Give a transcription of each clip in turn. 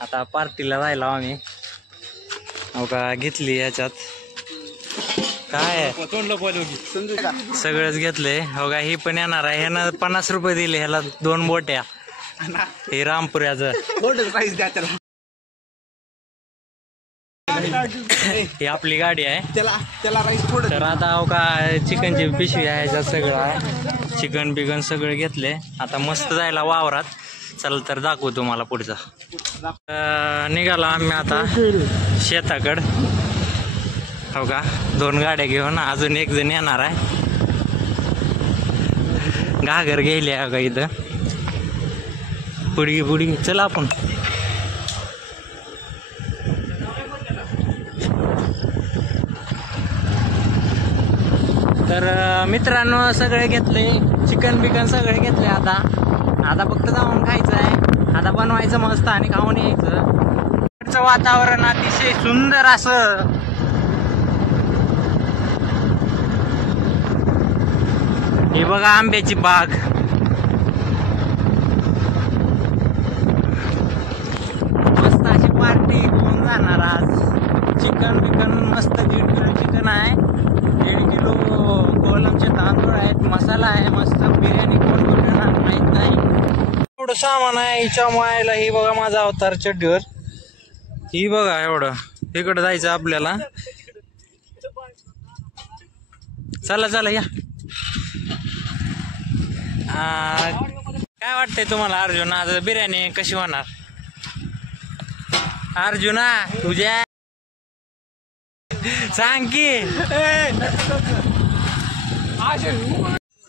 आता पार्टीला जायला आम्ही हो का घेतली याच्यात काय सगळंच घेतलंय हो का. ही पण येणार आहे. ह्यानं 50 रुपये दिले ह्याला 2 बोट्या. हे रामपुऱ्याचं ही आपली गाडी आहे. तर आता हो का चिकनची पिशवी आहे ह्याच्यात सगळं चिकन बिकन सगळं घेतले. आता मस्त जायला वावरात. चल तर दाखवू तुम्हाला पुढचा. निघाला आम्ही आता शेताकड हो का. 2 गाड्या घेऊन अजून एक जण येणार आहे. घागर गेली का इथं पुढी चला आपण. तर मित्रांनो सगळे घेतले चिकन बिकन सगळे घेतले. आता फक्त जाऊन खायचं आहे. आता बनवायचं मस्त आणि खाऊन यायचं. वातावरण अतिशय सुंदर असं. ही बघा आंब्याची बाग. मस्त अशी पार्टी होऊन जाणार आज. चिकन बिकन मस्त 1.5 किलो चिकन आहे. 1.5 किलो कोलमचे तांदूळ आहेत. मसाला आहे मस्त. बिर्याणी कोण बनवणार माहित नाही. एवढं सामान आहे हिच्या मायला. ही बघा माझा अवतार चड्डीवर. ही बघा एवढं. इकडं जायचं आपल्याला. चला या. काय वाटतंय तुम्हाला अर्जुन आज बिर्याणी कशी होणार? अर्जुना तुझ्या सांग की.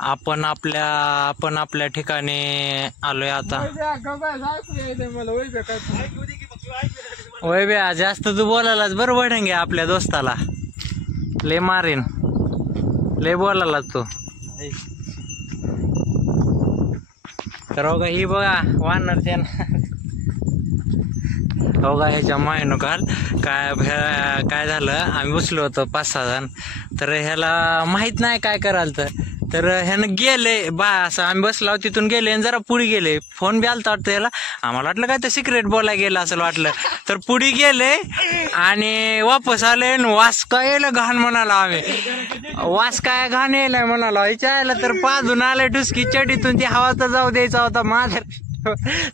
आपण आपल्या ठिकाणी आलोय आता. वय बे जास्त तू बोलायलाच बरोबर घे आपल्या दोस्ताला. लय मारीन लय बोलायलाच तू. तर हो का ही बघा वानर त्यान हो का ह्याच्या मायनो काल काय झालं. आम्ही बसलो होतो 5-6 जण. तर ह्याला माहित नाही काय कराल तर ह्यानं गेले असं आम्ही बसलो तिथून गेले आणि जरा पुढे गेले. फोन बी आलता वाटतं ह्याला. आम्हाला वाटलं काय तर सिक्रेट बोलायला गेलं असं वाटलं. तर पुढे गेले आणि वापस आले. वास काय यायला घाण म्हणाला आम्ही. वास काय घाण यायलाय म्हणाला. विचारायला तर पाजून आले टुसकी चडीतून ती हवा तर जाऊ द्यायचा होता. माझ्या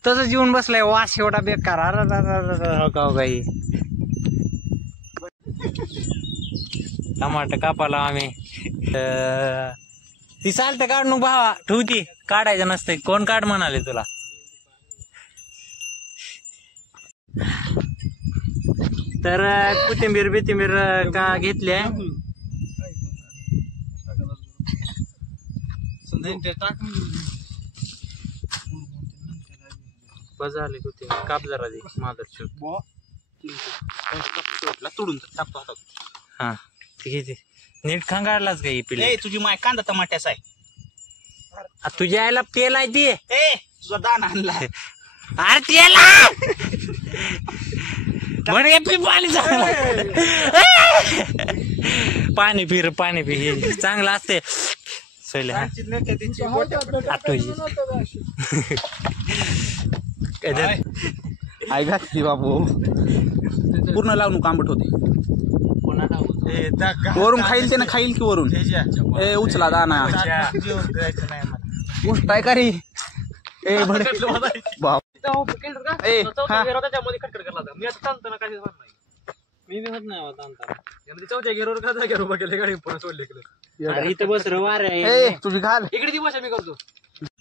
तसंच येऊन बसलाय. वास एवढा बेकार. हो का काही टमाटर कापाला आम्ही. ती चालतं काढ नु भावा ठेवती. काढायचं नसतंय. कोण काढ म्हणाले तुला. तर कोथिंबीर बिथिंबीर का घेतली आहे. बस झाली कोथिंबीर. काप जरा दे माधर तोडून टाकतो. हा ठीक आहे. नीट खांगाळलाच काही पिले. तुझी माय कांदा टमाट्याचा आहे. तुझ्या आईला तेल आहे ते. तुझा दान आणलाय. अरे तेला पाणी पी हे चांगलं असते. आई घातली बाबू. पूर्ण लावून आंबट होते. वरून खाईल त्यानं खाईल की वरून. उचला दाना गोष्ट आहे का रे. इथं बस वारे तुझी घाल इकडे दिवस मी करतो.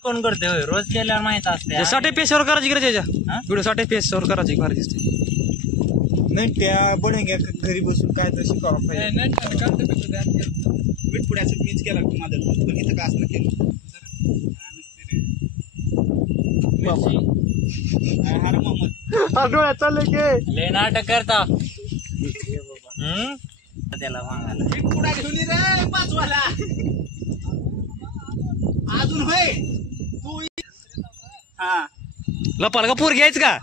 कोण करते होय रोज केल्यावर माहित असते. साठी पेशवर करायची गरज व्हिडिओ साठी पेशवर करायची भारी दिसते. नाही त्या बढ्या घरी बसून काय तर शिकावं पाहिजे. विटपुड्याचं मीच केला माझं पण इथं का असं केलं. हर मोहम्मद डोळ्यात चालले की लय नाटक करता. त्याला मागायला विटपुडा घेऊन रे 5 वाला अजून होय तू. हा लपाल का पूर घ्यायच का.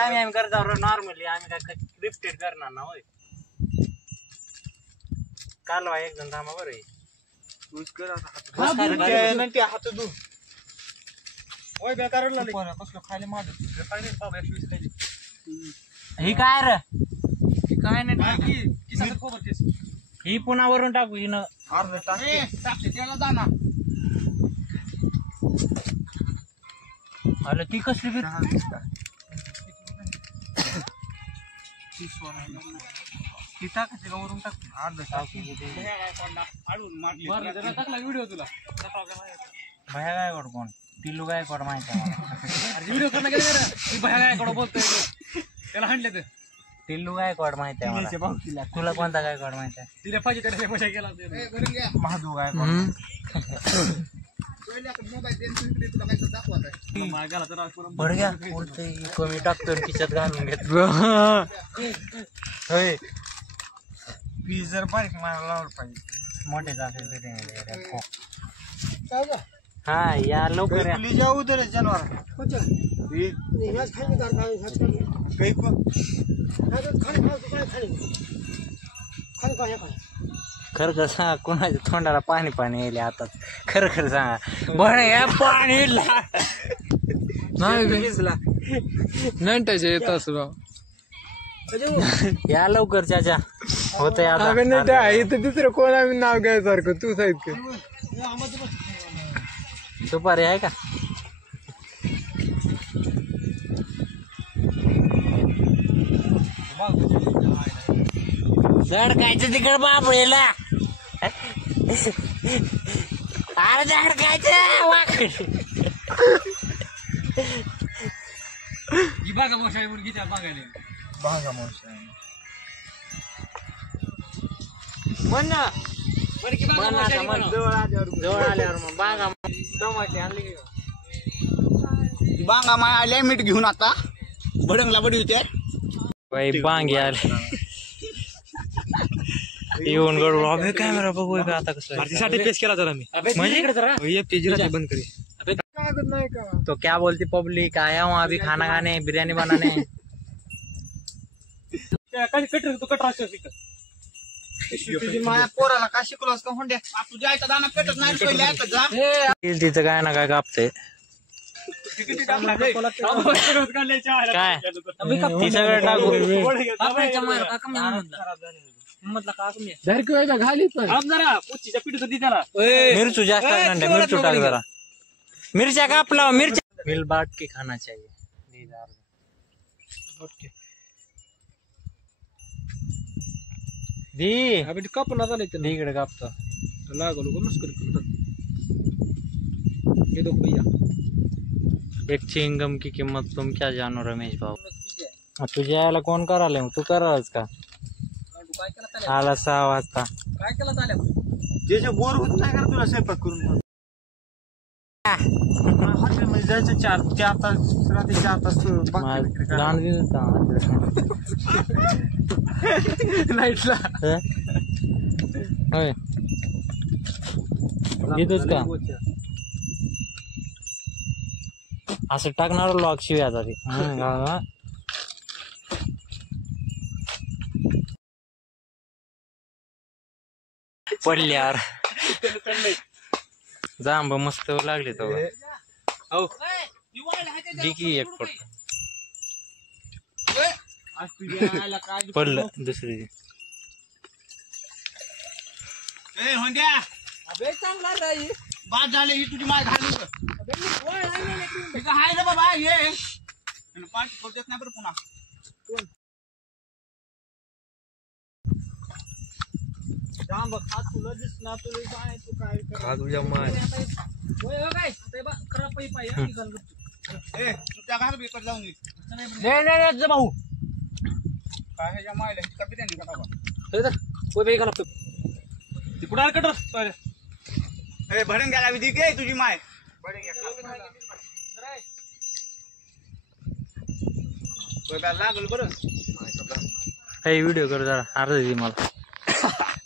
आम्ही करता नॉर्मली. आम्ही काय क्रिप्टेड करणार ना होय. कालवा एकदम थांबा बरं. हात धु ओय बेकार कसलं खायला माझं बाबा 120 खायले ही काय रे काय नाही किसा खोबर तेच ही पुन्हा वरून टाकू हिनं अर्ध टाकते त्याला जाणार आलं ती कसली बी ती टाकायची का वरून टाकते अर्ध टाकला व्हिडिओ तुला भया गायकवाड कोण टिल्लू गायकवाड माहिती आहे मला व्हिडिओ करणं गेलं भया गायकवाड बोलतोय त्याला हाणले तर टिल्लू गायकवाड माहिती आहे मला तुला कोणता गायकवाड माहिती आहे तिला पाहिजे त्याला मजा केला महादू गायकवाड बरं घ्या उलटं कमी टाकतो खिशात घालून घेतो होय पीस जर बारीक मला लावलं पाहिजे मोठे असेल हा या लवकर या जाऊ उधर जानवर खरं खरं सांगा कोणाच्या तोंडाला पाणी पाणी येईल आता खरं खरं सांगा बरं या पाणी नाही येत असं या लवकर चाचा होतंय आता इथं दुसरं कोण आम्ही नाव घ्यायसारखं तू साहित सुपारी आहे का झडकायचं तिकड बाबळीला अरे झडकायचं बागा मोशाई मुलगी त्या बघायला बागा मोशाई म्हण ना जवळ आल्यावर मग बागा बांगा माय आल्या मीठ घेऊन आता भडंगला बडी होते बांगी आले येऊन गडू अभे कॅमेरा बघू का आता कसं साठी पेश केला जरा मी म्हणजे बंद करी तो क्या बोलती पब्लिक आया हूँ अभी खाना खाने बिरयानी बनाने माया पोराला काय शिकलोस का हुंड्या तुझ्या आईचा दाना पेटत नाही तिथं काय ना काय कापते काय ती सगळं टाकू मिरचू जास्त मिरचू टाक जरा मिर्चा काप लाओ मिर्चा मिल बाट के खाना चाहिए दी अभी कप ना झाले इकडे कापतो लागलो का मस्कर ये दो भैया एक चिंगम की किंमत तुम क्या जानो रमेश भाऊ तुझ्या यायला कोण करायला तू करायलाच का आला 6 वाजता काय केलं चालेल त्याच्या बोर होत नाही का तुला स्वयंपाक करून हॉटेलमध्ये जायचं 4 तास रात्री 4 तास नाईटला होय घेतोच का असं टाकणार लॉक शिवाय आता ते पडल्यावर जांब मस्त लागले तो डिकी एक पडलं दुसरी बाद झाले ही तुझी माय घालू हाय ना बाबा ये पाठ देत नाही बरं पुन्हा जांब खात तुला दिसणार तुला काय तू काय खा तुझ्या माय खराब पाहिजे तू त्या घाल बेकर जाऊन नाही भाऊ काय ह्याच्या मायला कपी त्यांनी कटावा कुठं कटर भडंग घ्यायला विधी घे तुझी माय लागल बरं व्हिडिओ कर जरा अर्ध दे मला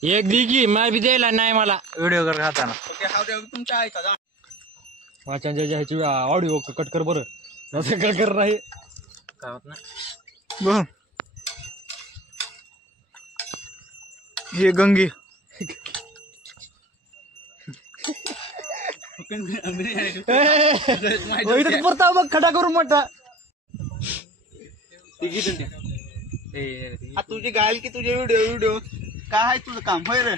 एक दिगी माय बी द्यायला नाही मला व्हिडिओ कर खाताना तुमच्या ऐका ह्याची ऑडिओ कट कर बरं कट कर नाही काय होत ना हे गंगे इथं परता मग खडा करून मोठा तुझी गायल की तुझे व्हिडिओ काय आहे तुझं काम होय रे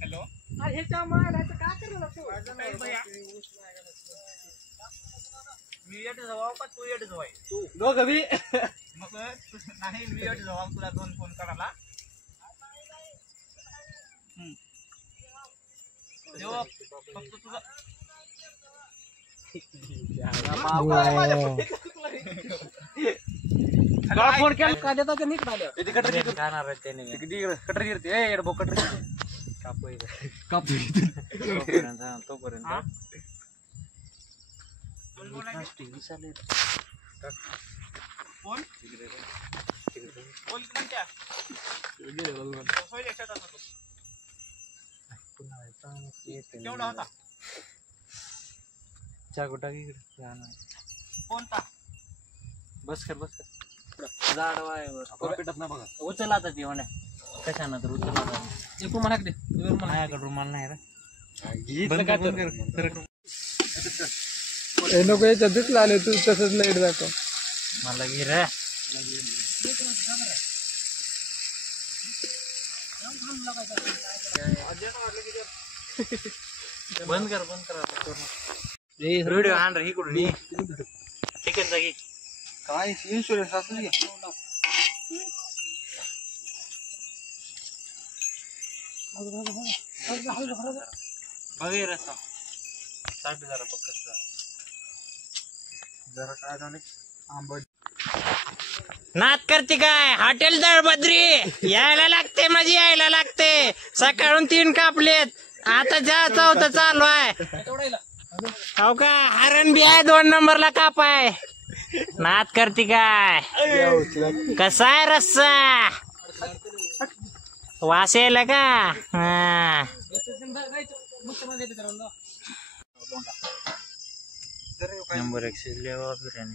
हॅलो मी येत जाऊ का तू येत जाऊ तू दोघं बी मग नाही मी येत जाऊ तुला 2 फोन करायला फक्त तुझा फोन केला का देता ते नीट झालं खाणार आहे त्याने कटर गिरते एडबो कटर कापू तोपर्यंत फोन कोणत्या केवढा होता चाकुटा कोणता बस कर झाड पेटत ना बघा उचल आता ती होण्या कशाना तर उचल माझ्याकडे रुमाल नाही रे नको याच्यात दिसला आले तू तसंच लाईट दाखव मला घे रे बंद कर व्हिडिओ आण रे इकडून चिकन जागी काय इन्शुरन्स असं बघे रस्ता साठी जरा बघत जरा काय झालं नात करते काय हॉटेल दळभद्री यायला लागते माझी यायला लागते सकाळून 3 कापलेत आता जा 4th चालू आहे हो का हरण बी आहे 2 नंबरला कापाय नात करते काय कसा आहे रस्सा वास यायला का हा नंबर 1 बिर्याणी